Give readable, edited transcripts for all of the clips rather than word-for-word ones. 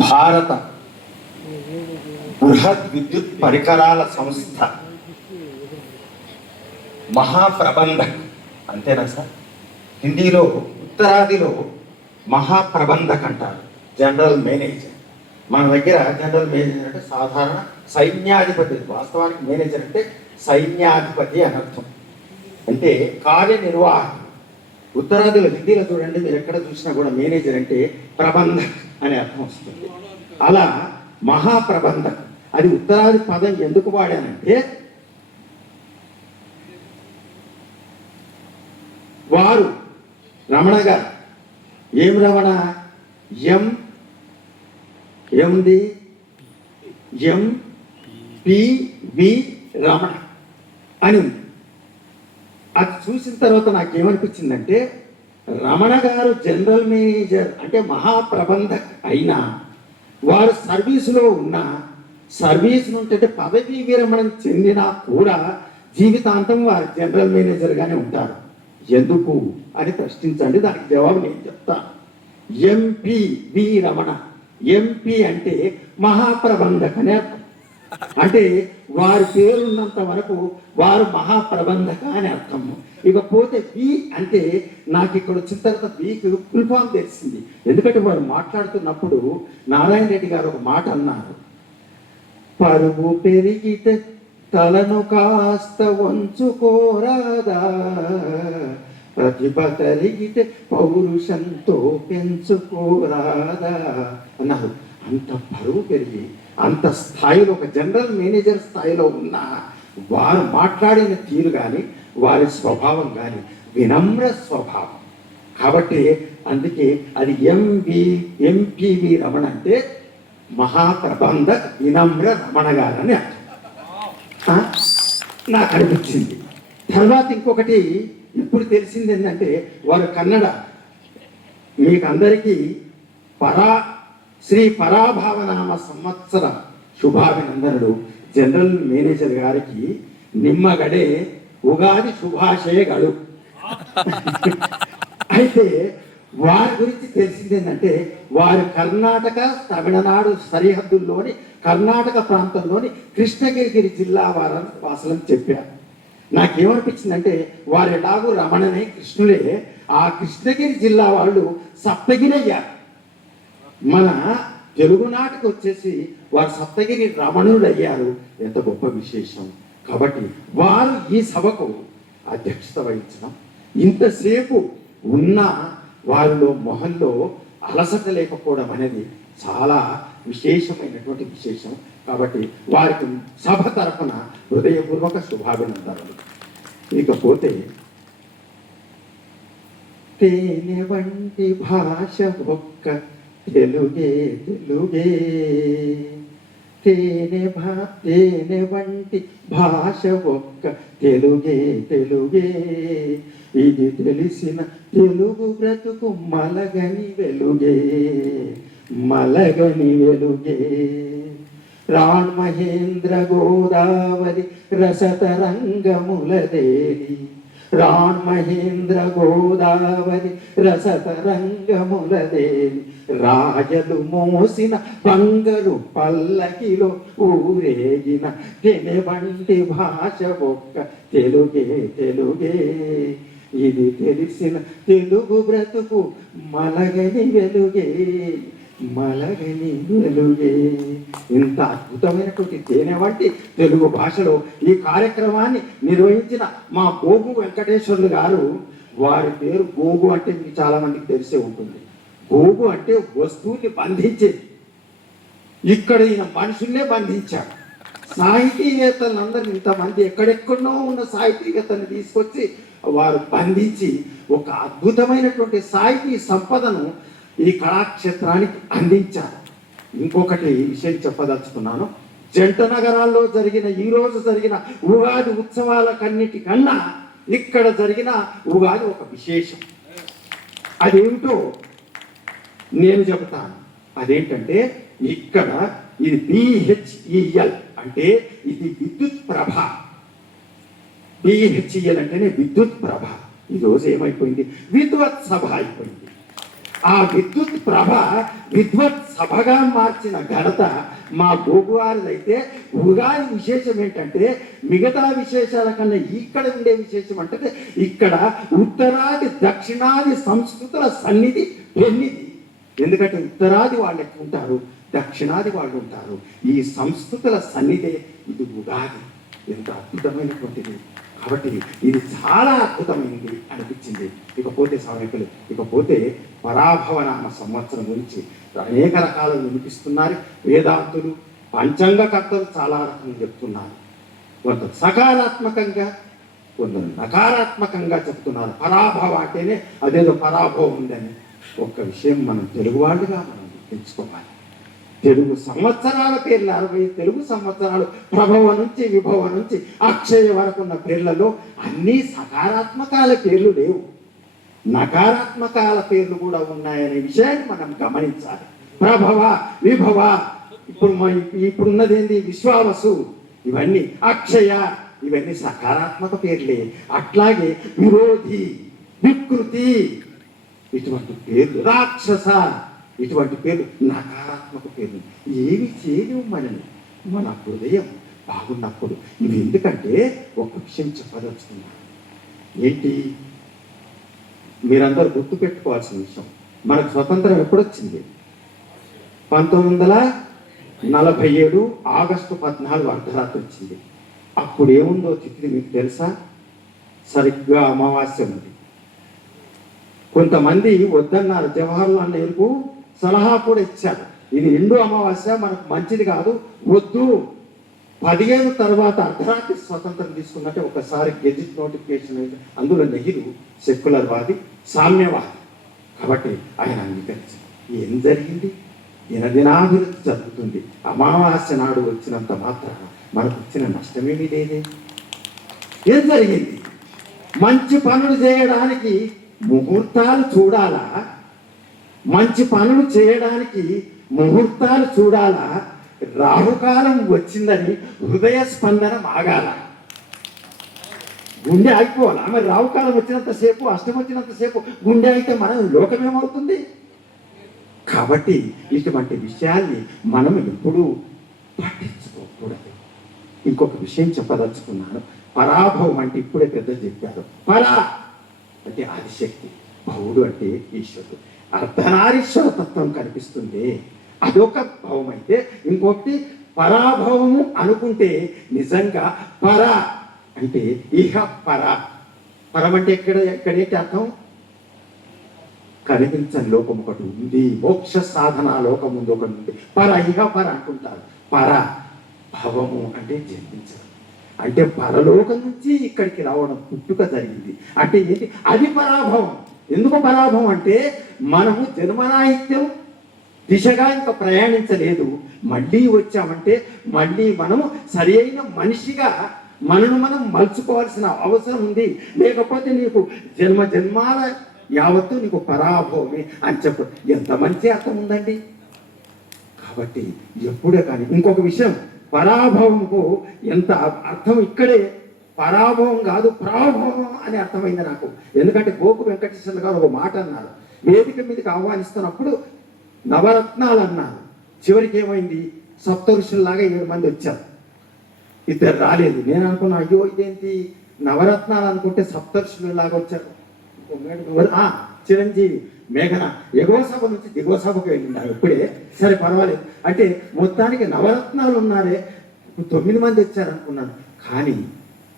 భారత బృహత్ విద్యుత్ పరికరాల సంస్థ మహాప్రబంధక్, అంతేనా సార్? హిందీలో ఉత్తరాదిలో మహాప్రబంధక్ అంటారు, జనరల్ మేనేజర్. మన దగ్గర జనరల్ మేనేజర్ అంటే సాధారణ సైన్యాధిపతి. వాస్తవానికి మేనేజర్ అంటే సైన్యాధిపతి అని అర్థం, అంటే కార్యనిర్వాహకుడు. ఉత్తరాదిలో హిందీలో చూడండి, మీరు ఎక్కడ చూసినా కూడా మేనేజర్ అంటే ప్రబంధక్ అనే అర్థం వస్తుంది. అలా మహాప్రబంధక్, అది ఉత్తరాది పదం ఎందుకు వాడానంటే వారు రమణ గారు, ఏం రమణ, ఏముంది ఎంపివి రమణ అని ఉంది. అది చూసిన తర్వాత నాకేమనిపించిందంటే, రమణ గారు జనరల్ మేనేజర్ అంటే మహాప్రబంధక్ అయినా, వారు సర్వీసులో ఉన్న, సర్వీస్ నుండి పదవీ విరమణం చెందినా కూడా జీవితాంతం వారు జనరల్ మేనేజర్గానే ఉంటారు. ఎందుకు అని ప్రశ్నించండి, దానికి జవాబు నేను చెప్తాను. ఎంపి రమణ, ఎంపి అంటే మహాప్రబంధక్ అనే అర్థం. అంటే వారి పేరున్నంత వరకు వారు మహాప్రబంధక అని అర్థము. ఇకపోతే బి అంటే నాకు ఇక్కడ వచ్చిన తర్వాత బికి ఫుల్ ఫామ్ తెలిసింది. ఎందుకంటే వారు మాట్లాడుతున్నప్పుడు నారాయణ రెడ్డి గారు ఒక మాట అన్నారు, పరువు పెరిగితే తలను కాస్త వంచుకోరాదా, ప్రతిభ తరిగితే పౌరుషంతో పెంచుకోరాదా అన్నారు. అంత పరువు పెరిగి అంత స్థాయిలో, ఒక జనరల్ మేనేజర్ స్థాయిలో ఉన్న వారు మాట్లాడిన తీరు కానీ వారి స్వభావం కానీ వినమ్ర స్వభావం. కాబట్టి అందుకే అది ఎంపివి రమణ అంటే మహాప్రబంధక్ వినమ్ర రమణ గారని అర్థం నాకు అనిపించింది. తర్వాత ఇంకొకటి ఇప్పుడు తెలిసింది ఏంటంటే, వారు కన్నడ, మీకు అందరికీ శ్రీ పరాభావనామ సంవత్సర శుభాభినందనలు. జనరల్ మేనేజర్ గారికి నిమ్మగడే ఉగాది శుభాశయಗಳು. అయితే వారి గురించి తెలిసింది ఏంటంటే, వారు కర్ణాటక తమిళనాడు సరిహద్దుల్లోని కర్ణాటక ప్రాంతంలోని కృష్ణగిరి జిల్లా వాసులని చెప్పారు. నాకేమనిపించిందంటే, వారు ఎలాగూ రమణనే కృష్ణులే, ఆ కృష్ణగిరి జిల్లా వాళ్ళు సప్తగిరి అయ్యారు. మన తెలుగునాటికి వచ్చేసి వారు సప్తగిరి రమణులు అయ్యారు. ఎంత గొప్ప విశేషం. కాబట్టి వారు ఈ సభకు అధ్యక్షత వహించడం, ఇంతసేపు ఉన్న వారిలో మొహంలో అలసట లేకపోవడం అనేది చాలా విశేషమైనటువంటి విశేషం. కాబట్టి వారికి సభ తరఫున హృదయపూర్వక శుభాభినందనలు. ఇకపోతే తేనె వంటి భాష ఒక్క తెలుగే తెలుగే, తేనె వంటి భాష ఒక్క తెలుగే తెలుగే, ఇది తెలిసిన తెలుగు బ్రతుకు మలగని వెలుగే మలగని వెలుగే. రాణ్ మహేంద్ర గోదావరి రసతరంగములదేలి, రాణ్ మహేంద్ర గోదావరి రసతరంగములదేలి, రాజలు మోసిన బంగారు పల్లకిలో ఊరేగిన తెనె వంటి భాష ఒక్క తెలుగే తెలుగే, ఇది తెలిసిన తెలుగు బ్రతుకు మలగని వెలుగే మలగని వెలుగే. ఇంత అద్భుతమైనటువంటి తేనె వంటి తెలుగు భాషలో ఈ కార్యక్రమాన్ని నిర్వహించిన మా గోగు వెంకటేశ్వర్లు గారు, వారి పేరు గోగు అంటే మీకు చాలా మందికి తెలిసే ఉంటుంది. గోగు అంటే వస్తువుని బంధించేది. ఇక్కడ ఈయన మనుషుల్నే బంధించారు. సాహితీవేత్తలందరినీ, ఇంతమంది ఎక్కడెక్కడో ఉన్న సాహితీవేత్తని తీసుకొచ్చి వారు బంధించి ఒక అద్భుతమైనటువంటి సాహితీ సంపదను ఈ కళాక్షేత్రానికి అందించారు. ఇంకొకటి విషయం చెప్పదలుచుకున్నాను. జంట నగరాల్లో ఈరోజు జరిగిన ఉగాది ఉత్సవాలకన్నిటికన్నా ఇక్కడ జరిగిన ఉగాది ఒక విశేషం. అదేమిటో నేను చెబుతాను. అదేంటంటే, ఇక్కడ ఇది BHEL అంటే ఇది విద్యుత్ ప్రభ. బిహెచ్ఈఎల్ అంటేనే విద్యుత్ ప్రభ. ఈరోజు ఏమైపోయింది? విద్వత్ సభ అయిపోయింది. ఆ విద్యుత్ ప్రభ విద్వత్ సభగా మార్చిన ఘనత మా గోగువారిదైతే, ఉగాది విశేషం ఏంటంటే మిగతా విశేషాల కన్నా ఇక్కడ ఉండే విశేషం అంటే ఇక్కడ ఉత్తరాది దక్షిణాది సంస్కృతుల సన్నిధి పెన్నిది. ఎందుకంటే ఉత్తరాది వాళ్ళు ఎక్కువ ఉంటారు, దక్షిణాది వాళ్ళు ఉంటారు. ఈ సంస్కృతుల సన్నిధే ఇది ఉగాది. ఎంత అద్భుతమైనటువంటిది. కాబట్టి ఇది చాలా అద్భుతమైనది అనిపించింది. ఇకపోతే స్వామికులు, ఇకపోతే పరాభవనామ సంవత్సరం గురించి అనేక రకాలు వినిపిస్తున్నారు. వేదాంతులు, పంచాంగకర్తలు చాలా రకంగా చెప్తున్నారు. కొంత సకారాత్మకంగా, కొందరు నకారాత్మకంగా చెప్తున్నారు. పరాభవ అంటేనే అదేదో పరాభవం ఉందని. ఒక్క విషయం మనం తెలుగు వాళ్ళుగా మనం గుర్తించుకోవాలి. తెలుగు సంవత్సరాల పేర్లు 60 తెలుగు సంవత్సరాలు ప్రభవ నుంచి విభవ నుంచి అక్షయ వరకు ఉన్న పేర్లలో అన్నీ సకారాత్మకాల పేర్లు లేవు, నకారాత్మకాల పేర్లు కూడా ఉన్నాయనే విషయాన్ని మనం గమనించాలి. ప్రభవ, విభవ, ఇప్పుడున్నది ఏంది? విశ్వావసు, ఇవన్నీ అక్షయ, ఇవన్నీ సకారాత్మక పేర్లే. అట్లాగే విరోధి, వికృతి, ఇటువంటి పేర్లు, రాక్షస, ఇటువంటి పేర్లు నకారాత్మక పేర్లు. ఏమి చేయలేవు మనని, మన హృదయం బాగున్నప్పుడు. ఇవి ఎందుకంటే ఒక విషయం చెప్పదలుచుకున్నాను. ఏంటి? మీరందరూ గుర్తుపెట్టుకోవాల్సిన విషయం, మనకు స్వతంత్రం ఎప్పుడొచ్చింది? 1947 ఆగస్టు 14 అర్ధరాత్రి వచ్చింది. అప్పుడు ఏముందో తిథి మీకు తెలుసా? సరిగ్గా అమావాస్య ఉంది. కొంతమంది వద్దన్నారు. జవహర్లాల్ నెహ్రూ సలహా కూడా ఇచ్చారు, ఇది రెండో అమావాస్య, మనకు మంచిది కాదు, వద్దు. 15 తర్వాత అర్ధరాత్రి స్వతంత్రం తీసుకున్నట్టే ఒకసారి గెజిట్ నోటిఫికేషన్. అందులో నెహ్రూ సెక్యులర్ వాది, సామ్యవాది, కాబట్టి ఆయన అంగీకరించారు. ఏం జరిగింది? దినదినాభివృద్ధి జరుగుతుంది. అమావాస్య నాడు వచ్చినంత మాత్రాన మనకు వచ్చిన నష్టమేమీ లేదే. ఏం జరిగింది? మంచి పనులు చేయడానికి ముహూర్తాలు చూడాలా? మంచి పనులు చేయడానికి ముహూర్తాలు చూడాలా? రాహుకాలం వచ్చిందని హృదయ స్పందన ఆగాల, గుండె ఆగిపోవాలా? మరి రాహుకాలం వచ్చినంతసేపు, అష్టం వచ్చినంతసేపు గుండె అయితే మన లోకం ఏమవుతుంది? కాబట్టి ఇటువంటి విషయాన్ని మనం ఎప్పుడూ పట్టించుకోకూడదు. ఇంకొక విషయం చెప్పదలుచుకున్నాను. పరాభవం అంటే ఇప్పుడే పెద్ద చెప్పారు. పరా అంటే ఆదిశక్తి, భవుడు అంటే ఈశ్వరుడు. అర్ధనారీశ్వర తత్వం కనిపిస్తుంది, అదొక భావం. అయితే ఇంకొకటి పరాభవము అనుకుంటే నిజంగా పర అంటే ఇహ పర. పరం అంటే ఎక్కడేంటి అర్థం? కనిపించని లోకం ఒకటి ఉంది, మోక్ష సాధన లోకం ఉంది ఒకటి ఉంది. పర, ఇహ పర అంటుంటారు. పర భవము అంటే జన్మించడం, అంటే పరలోకం నుంచి ఇక్కడికి రావడం, పుట్టుక జరిగింది అంటే ఏంటి? అది పరాభవం. ఎందుకు పరాభవం అంటే మనము జన్మరాహిత్యం దిశగా ఇంకా ప్రయాణించలేదు, మళ్ళీ వచ్చామంటే మళ్ళీ మనము సరి అయిన మనిషిగా మనను మనం మలుచుకోవాల్సిన అవసరం ఉంది. లేకపోతే నీకు జన్మ జన్మాల యావత్తు నీకు పరాభవమే అని చెప్పు. ఎంత మంచి అర్థం ఉందండి. కాబట్టి ఎప్పుడే కానీ ఇంకొక విషయం, పరాభవంకు ఎంత అర్థం ఇక్కడే, పరాభవం కాదు ప్రాభవం అని అర్థమైంది నాకు. ఎందుకంటే గోకు వెంకటేశ్వర గారు ఒక మాట అన్నారు, వేదిక మీదకి ఆహ్వానిస్తున్నప్పుడు నవరత్నాలు అన్నారు. చివరికి ఏమైంది? సప్తఋషుల్లాగా 7 మంది వచ్చారు, 2 రాలేదు. నేను అనుకున్నా, అయ్యో ఇదేంటి నవరత్నాలు అనుకుంటే సప్తఋషుల్లాగా వచ్చారు. చిరంజీవి, మేఘన ఎగువ సభ నుంచి దిగువ సభకు వెళ్ళిండారు ఇప్పుడే. సరే పర్వాలేదు అంటే మొత్తానికి నవరత్నాలు ఉన్నారే, 9 మంది వచ్చారనుకున్నాను. కానీ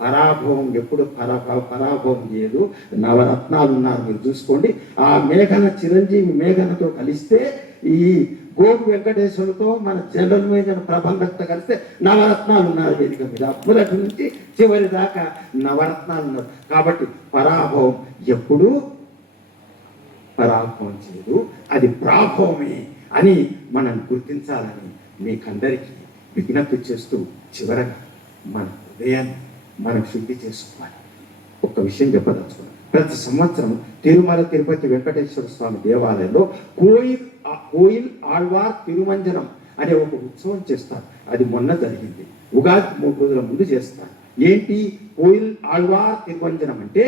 పరాభవం ఎప్పుడు పరాభవం చేయదు. నవరత్నాలు ఉన్నారు, మీరు చూసుకోండి. ఆ మేఘన, చిరంజీవి మేఘనతో కలిస్తే, ఈ గోపు వెంకటేశ్వరులతో మన జనరల్ మేజర్ ప్రబంధంతో కలిస్తే నవరత్నాలు ఉన్నారు వేదిక మీద. మొదటి నుంచి చివరి దాకా నవరత్నాలు ఉన్నారు. కాబట్టి పరాభవం ఎప్పుడూ పరాభవం చేయదు, అది ప్రాభవమే అని మనం గుర్తించాలని మీకందరికీ విజ్ఞప్తి చేస్తూ చివరగా మన హృదయాన్ని మనం శుద్ధి చేసుకోవాలి. ఒక్క విషయం చెప్పదలుచుకున్నాం. ప్రతి సంవత్సరం తిరుమల తిరుపతి వెంకటేశ్వర స్వామి దేవాలయంలో కోయిల్ ఆళ్వార్ తిరుమంజనం అనే ఒక ఉత్సవం చేస్తారు. అది మొన్న జరిగింది. ఉగాది 3 రోజుల ముందు చేస్తారు. ఏంటి కోయిల్ ఆళ్వార్ తిరువంజనం అంటే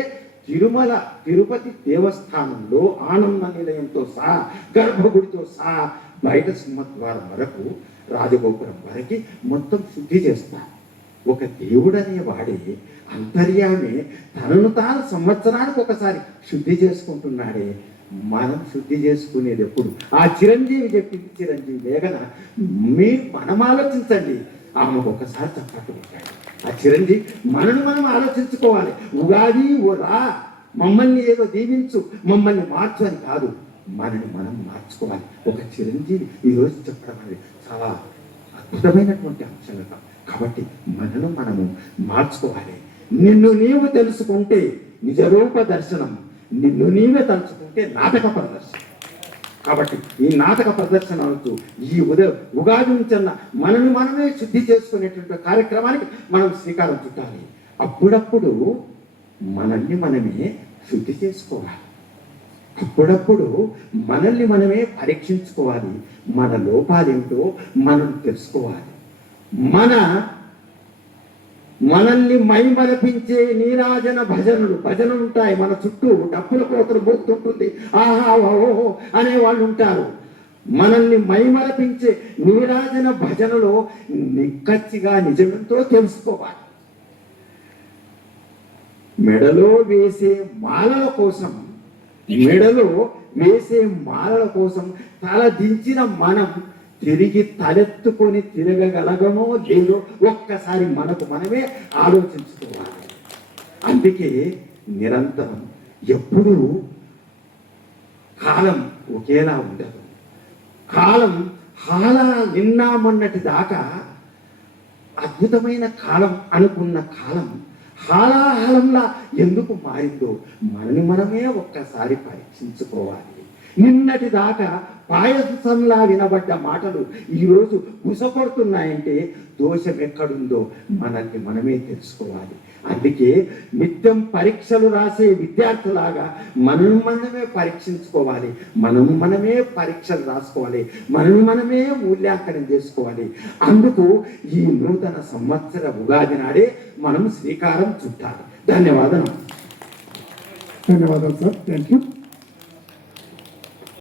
తిరుమల తిరుపతి దేవస్థానంలో ఆనంద నిలయంతో సహా గర్భగుడితో సహా బయట సింహద్వారం వరకు రాజగోపురం వరకు మొత్తం శుద్ధి చేస్తారు. ఒక దేవుడనే వాడే అంతర్యామే తనను తాను సంవత్సరానికి ఒకసారి శుద్ధి చేసుకుంటున్నాడే. మనం శుద్ధి చేసుకునేది ఎప్పుడు? ఆ చిరంజీవి చెప్పింది, చిరంజీవి వేగన మనం ఆలోచించండి. ఆమె ఒకసారి చప్పట్లు కొట్టాడు. ఆ చిరంజీవి మనను మనం ఆలోచించుకోవాలి. ఉగాది ఓ రా, మమ్మల్ని ఏదో దీవించు, మమ్మల్ని మార్చు అని కాదు, మనని మనం మార్చుకోవాలి. ఒక చిరంజీవి ఈరోజు చెప్పడం అనేది చాలా అద్భుతమైనటువంటి అంశంగా. కాబట్టి మనను మనము మార్చుకోవాలి. నిన్ను నీవు తెలుసుకుంటే నిజరూప దర్శనం, నిన్ను నీవే తలుచుకుంటే నాటక ప్రదర్శన. కాబట్టి ఈ నాటక ప్రదర్శన అవుతూ ఈ ఉగాది నుంచన్న మనల్ని మనమే శుద్ధి చేసుకునేటువంటి కార్యక్రమానికి మనం శ్రీకారం చుట్టాలి. అప్పుడప్పుడు మనల్ని మనమే శుద్ధి చేసుకోవాలి. అప్పుడప్పుడు మనల్ని మనమే పరీక్షించుకోవాలి. మన లోపాలేమిటో మనం తెలుసుకోవాలి. మనల్ని మైమరపించే నీరాజన భజనలు ఉంటాయి. మన చుట్టూ డప్పుల కోతలు మోగుతుంటుంది, ఆహా ఓహో అనే వాళ్ళు ఉంటారు. మనల్ని మైమరపించే నీరాజన భజనలో నిక్కచ్చిగా నిజమెంతో తెలుసుకోవాలి. మెడలో వేసే మాలల కోసం తల దించిన మనం తిరిగి తలెత్తుకొని తిరగగలగమో లేదో ఒక్కసారి మనకు మనమే ఆలోచించుకోవాలి. అందుకే నిరంతరం ఎప్పుడూ కాలం ఒకేలా ఉండదు. కాలం హాలా నిన్న మొన్నటి దాకా అద్భుతమైన కాలం అనుకున్న కాలం హాలాహలంలా ఎందుకు మారిందో మనని మనమే ఒక్కసారి పరీక్షించుకోవాలి. నిన్నటి దాకా పాయసంలా వినబడ్డ మాటలు ఈరోజు గుసపడుతున్నాయంటే దోషం ఎక్కడుందో మనల్ని మనమే తెలుసుకోవాలి. అందుకే నిత్యం పరీక్షలు రాసే విద్యార్థులాగా మనను మనమే పరీక్షించుకోవాలి. మనమే పరీక్షలు రాసుకోవాలి. మనమే మూల్యాంకనం చేసుకోవాలి. అందుకు ఈ నూతన సంవత్సర ఉగాది నాడే మనం శ్రీకారం చుట్టాలి. ధన్యవాదాలు సార్. Thank you.